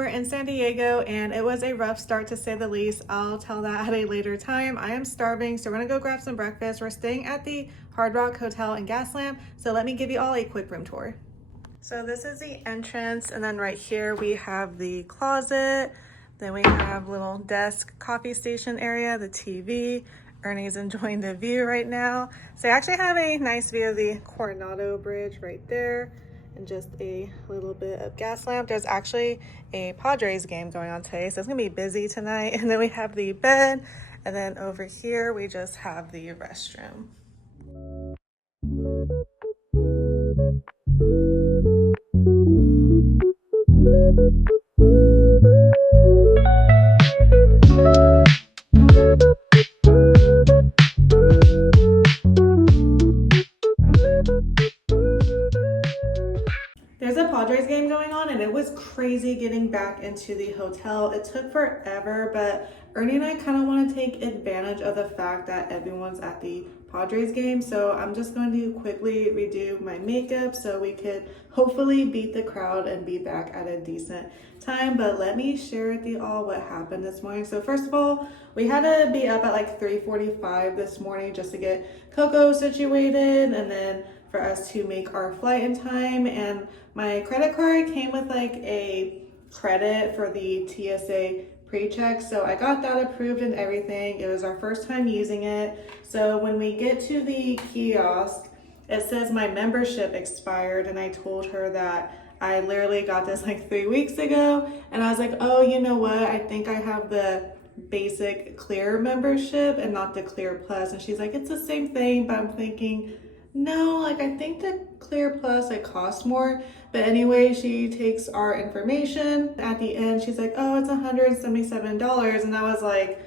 we're in San Diego and it was a rough start to say the least. I'll tell that at a later time. I am starving, so we're gonna go grab some breakfast. We're staying at the Hard Rock Hotel in Gaslamp, so let me give you all a quick room tour. So this is the entrance, and then right here we have the closet. Then we have little desk coffee station area, the TV. Ernie's enjoying the view right now. So I actually have a nice view of the Coronado Bridge right there, and just a little bit of Gaslamp. There's actually a Padres game going on today, so it's gonna be busy tonight. And then we have the bed, and then over here we just have the restroom. There's a Padres game going on and it was crazy getting back into the hotel. It took forever, but Ernie and I kind of want to take advantage of the fact that everyone's at the Padres game. So I'm just going to quickly redo my makeup so we could hopefully beat the crowd and be back at a decent time. But let me share with you all what happened this morning. So first of all, we had to be up at like 3:45 this morning just to get Coco situated, and then for us to make our flight in time. And my credit card came with like a credit for the TSA pre-check, so I got that approved and everything. It was our first time using it. So when we get to the kiosk, it says my membership expired, and I told her that I literally got this like 3 weeks ago, and I was like, oh, you know what, I think I have the basic clear membership and not the clear plus. And she's like, it's the same thing. But I'm thinking, no, like I think the clear plus it costs more. But anyway, she takes our information. At the end, she's like, oh, it's $177. And I was like,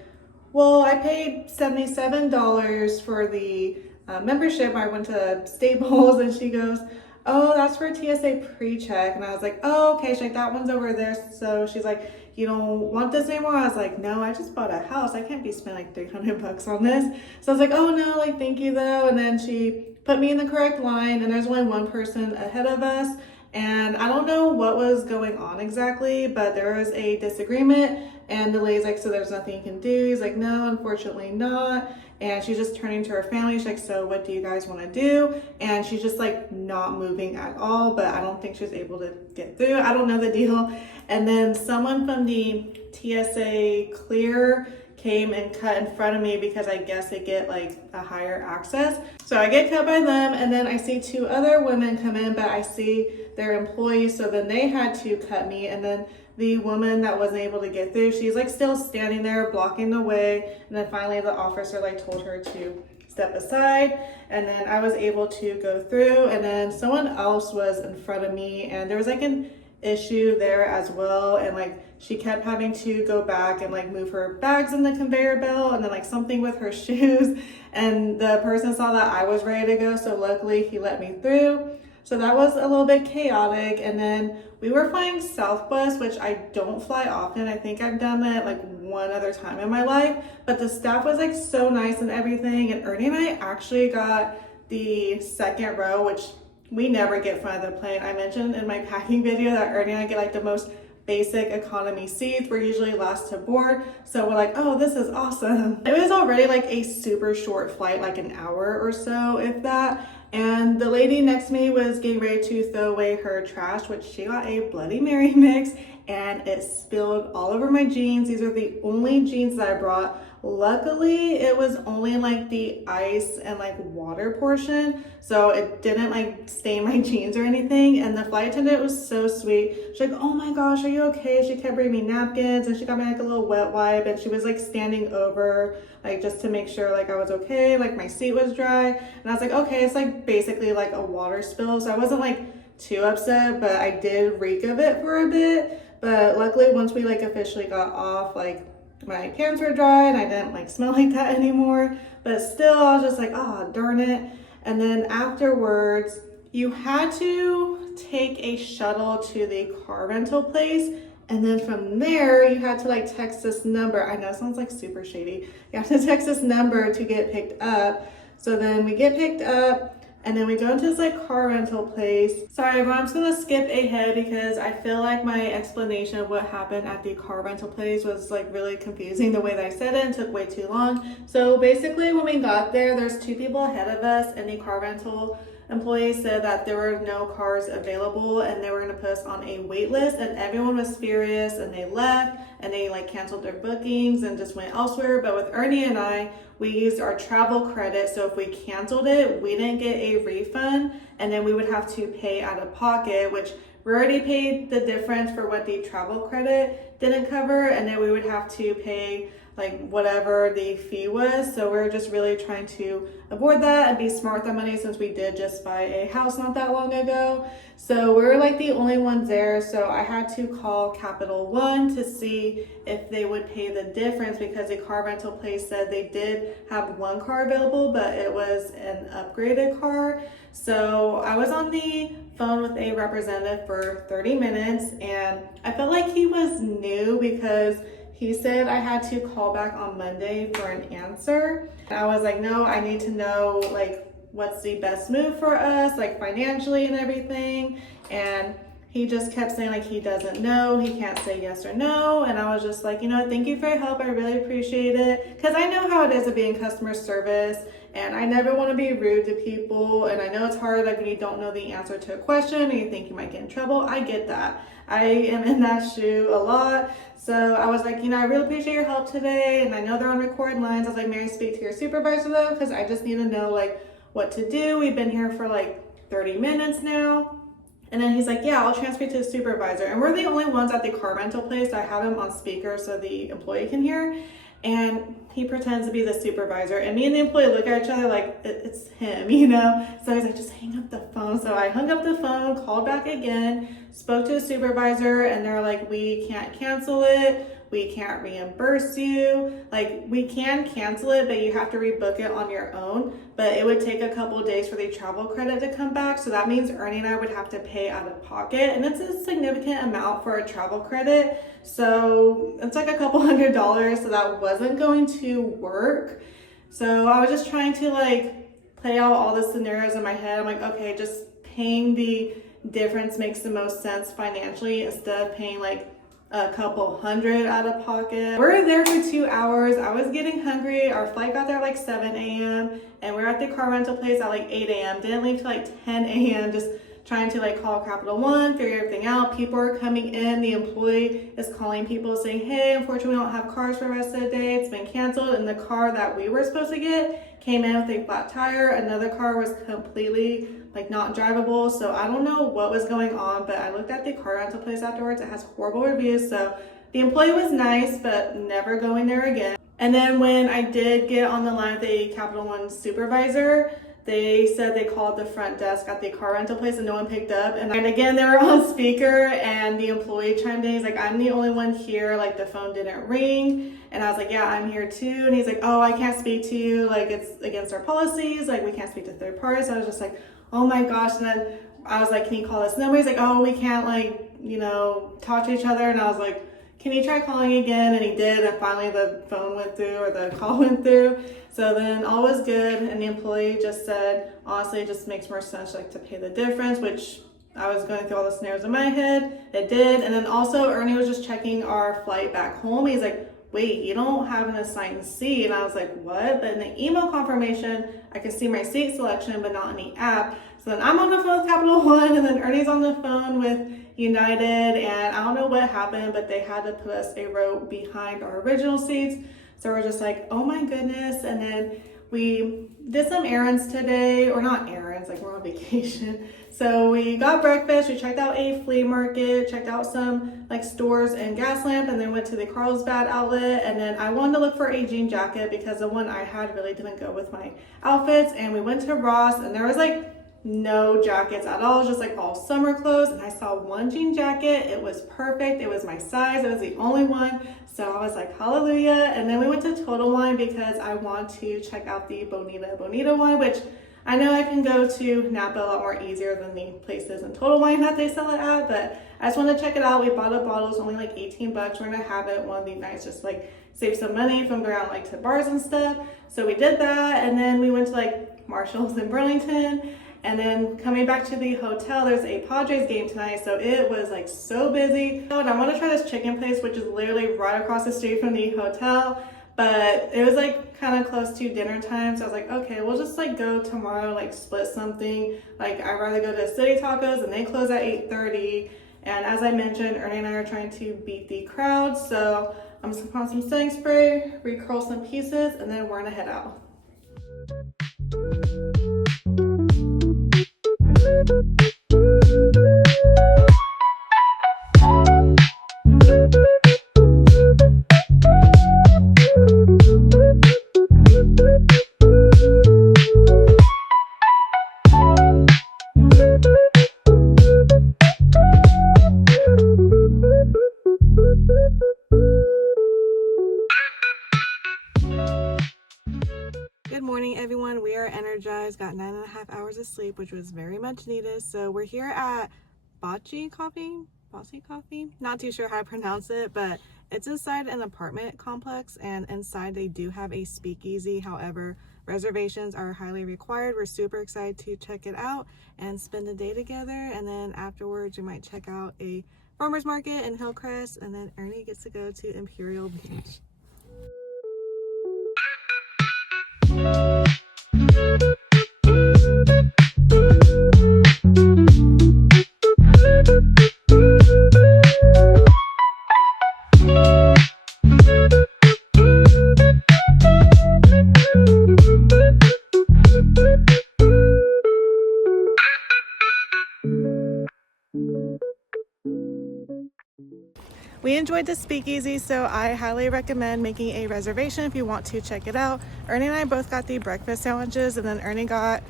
well, I paid $77 for the membership. I went to Staples, and she goes, oh, that's for TSA pre-check. And I was like, oh, okay. She's like, that one's over there. So she's like, you don't want this anymore? I was like, no, I just bought a house. I can't be spending like $300 on this. So I was like, oh no, like thank you though. And then she put me in the correct line, and there's only one person ahead of us. And I don't know what was going on exactly, but there was a disagreement, and the lady's like, so there's nothing you can do? He's like, no, unfortunately not. And she's just turning to her family. She's like, so what do you guys want to do? And she's just like not moving at all, but I don't think she was able to get through. I don't know the deal. And then someone from the TSA clear came and cut in front of me because I guess they get like a higher access. So I get cut by them, and then I see two other women come in, but I see their employees, so then they had to cut me. And then the woman that wasn't able to get through, she's like still standing there blocking the way. And then finally the officer like told her to step aside, and then I was able to go through. And then someone else was in front of me, and there was like an issue there as well, and like she kept having to go back and like move her bags in the conveyor belt, and then like something with her shoes, and the person saw that I was ready to go, so luckily he let me through. So that was a little bit chaotic. And then we were flying Southwest, which I don't fly often. I think I've done that like one other time in my life, but the staff was like so nice and everything. And Ernie and I actually got the second row, which we never get front of the plane. I mentioned in my packing video that Ernie and I get like the most basic economy seats. We're usually last to board, so we're like, oh, this is awesome. It was already like a super short flight, like an hour or so, if that. And the lady next to me was getting ready to throw away her trash, which she got a Bloody Mary mix, and it spilled all over my jeans. These are the only jeans that I brought. Luckily, it was only like the ice and like water portion, so it didn't like stain my jeans or anything. And the flight attendant was so sweet. She's like, oh my gosh, are you okay? She kept bringing me napkins, and she got me like a little wet wipe, and she was like standing over like just to make sure like I was okay, like my seat was dry. And I was like, okay, it's like basically like a water spill, so I wasn't like too upset, but I did reek of it for a bit. But luckily, once we like officially got off, like my pants were dry and I didn't like smell like that anymore. But still, I was just like, oh, darn it. And then afterwards, you had to take a shuttle to the car rental place, and then from there you had to like text this number. I know it sounds like super shady. You have to text this number to get picked up. So then we get picked up. And then we go into this like car rental place. Sorry everyone, I'm just gonna skip ahead because I feel like my explanation of what happened at the car rental place was like really confusing the way that I said it and took way too long. So basically when we got there, there's two people ahead of us, and the car rental employees said that there were no cars available and they were going to put us on a wait list, and everyone was furious and they left and they like canceled their bookings and just went elsewhere. But with Ernie and I, we used our travel credit, so if we canceled it, we didn't get a refund, and then we would have to pay out of pocket, which we already paid the difference for what the travel credit didn't cover, and then we would have to pay like whatever the fee was. So we're just really trying to avoid that and be smart with our money, since we did just buy a house not that long ago. So we're like the only ones there. So I had to call Capital One to see if they would pay the difference, because the car rental place said they did have one car available, but it was an upgraded car. So I was on the phone with a representative for 30 minutes and I felt like he was new because he said I had to call back on Monday for an answer. And I was like, no, I need to know like what's the best move for us, like financially and everything. And he just kept saying like he doesn't know, he can't say yes or no. And I was just like, you know, thank you for your help, I really appreciate it. Because I know how it is to be in customer service, and I never want to be rude to people. And I know it's hard, like when you don't know the answer to a question and you think you might get in trouble. I get that. I am in that shoe a lot. So I was like, you know, I really appreciate your help today. And I know they're on recorded lines. I was like, may I speak to your supervisor though? Because I just need to know like what to do. We've been here for like 30 minutes now. And then he's like, yeah, I'll transfer you to the supervisor. And we're the only ones at the car rental place. I have him on speaker so the employee can hear. And he pretends to be the supervisor. And me and the employee look at each other like it's him, you know? So he's like, just hang up the phone. So I hung up the phone, called back again, spoke to the supervisor, and they're like, we can't cancel it. We can't reimburse you. Like, we can cancel it, but you have to rebook it on your own. But it would take a couple of days for the travel credit to come back. So that means Ernie and I would have to pay out of pocket. And it's a significant amount for a travel credit. So it's like a couple $100. So that wasn't going to work. So I was just trying to like play out all the scenarios in my head. I'm like, okay, just paying the difference makes the most sense financially instead of paying like a couple $100 out of pocket. We're there for 2 hours. I was getting hungry. Our flight got there at like 7 a.m. and we're at the car rental place at like 8 a.m. Didn't leave till like 10 a.m. just trying to like call Capital One, figure everything out. People are coming in. The employee is calling people saying, hey, unfortunately we don't have cars for the rest of the day. It's been canceled. And the car that we were supposed to get came in with a flat tire. Another car was completely like not drivable. So I don't know what was going on, but I looked at the car rental place afterwards. It has horrible reviews. So the employee was nice, but never going there again. And then when I did get on the line with the Capital One supervisor, they said they called the front desk at the car rental place and no one picked up. And again, they were on speaker and the employee chimed in. He's like, I'm the only one here. Like the phone didn't ring. And I was like, yeah, I'm here too. And he's like, oh, I can't speak to you. Like it's against our policies. Like we can't speak to third parties. So I was just like, oh my gosh. And then I was like, can you call this number? He's like, oh, we can't like, you know, talk to each other. And I was like, can you try calling again? And he did. And finally the phone went through, or the call went through. So then all was good. And the employee just said, honestly, it just makes more sense like to pay the difference, which I was going through all the scenarios in my head. It did. And then also Ernie was just checking our flight back home. He's like, wait, you don't have an assigned seat. And I was like, what? But in the email confirmation, I could see my seat selection, but not in the app. So then I'm on the phone with Capital One, and then Ernie's on the phone with United, and I don't know what happened, but they had to put us a row behind our original seats. So we're just like, oh my goodness. And then we did some errands today, or not errands, like we're on vacation. So we got breakfast, we checked out a flea market, checked out some like stores in Gaslamp, and then went to the Carlsbad outlet. And then I wanted to look for a jean jacket because the one I had really didn't go with my outfits. And we went to Ross, and there was like no jackets at all, just like all summer clothes. And I saw one jean jacket. It was perfect. It was my size. It was the only one. So I was like, hallelujah. And then we went to Total Wine because I want to check out the Bonita wine, which I know I can go to Napa a lot more easier than the places in Total Wine that they sell it at, but I just want to check it out. We bought a bottle. It's only like 18 bucks. We're gonna have it one of the nights, just like save some money from going out like to bars and stuff. So we did that, and then we went to like Marshall's in Burlington. And then coming back to the hotel, there's a Padres game tonight, so it was like so busy. And I want to try this chicken place, which is literally right across the street from the hotel, but it was like kind of close to dinner time, so I was like, okay, we'll just like go tomorrow, like split something. Like I'd rather go to City Tacos, and they close at 8:30. And as I mentioned, Ernie and I are trying to beat the crowd, so I'm just gonna put on some setting spray, recurl some pieces, and then we're gonna head out. Good morning, everyone. We are energized, got 9.5 hours of sleep, which was very much needed. So we're here at Bocce Coffee, not too sure how to pronounce it, but it's inside an apartment complex, and inside they do have a speakeasy. However, reservations are highly required. We're super excited to check it out and spend the day together, and then afterwards we might check out a farmer's market in Hillcrest, and then Ernie gets to go to Imperial Beach. We enjoyed the speakeasy, so I highly recommend making a reservation if you want to check it out. Ernie and I both got the breakfast sandwiches, and then Ernie got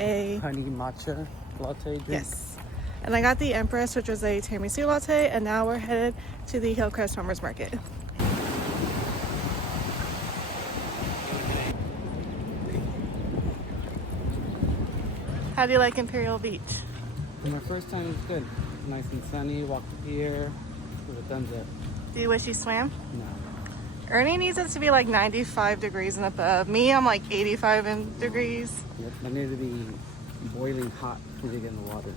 a honey matcha latte drink. Yes, and I got the Empress, which was a tiramisu latte, and now we're headed to the Hillcrest Farmers Market. How do you like Imperial Beach? My first time was good. Nice and sunny, walked the pier, with a thumbs up. Do you wish you swam? No. Ernie needs it to be like 95 degrees and above. Me, I'm like 85 degrees. Yep, I need to be boiling hot to get in the water.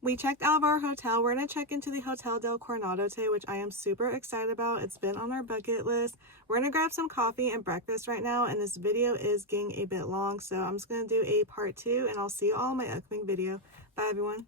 We checked out of our hotel. We're going to check into the Hotel del Coronado today, which I am super excited about. It's been on our bucket list. We're going to grab some coffee and breakfast right now, and this video is getting a bit long, so I'm just going to do a part 2, and I'll see you all in my upcoming video. Bye, everyone.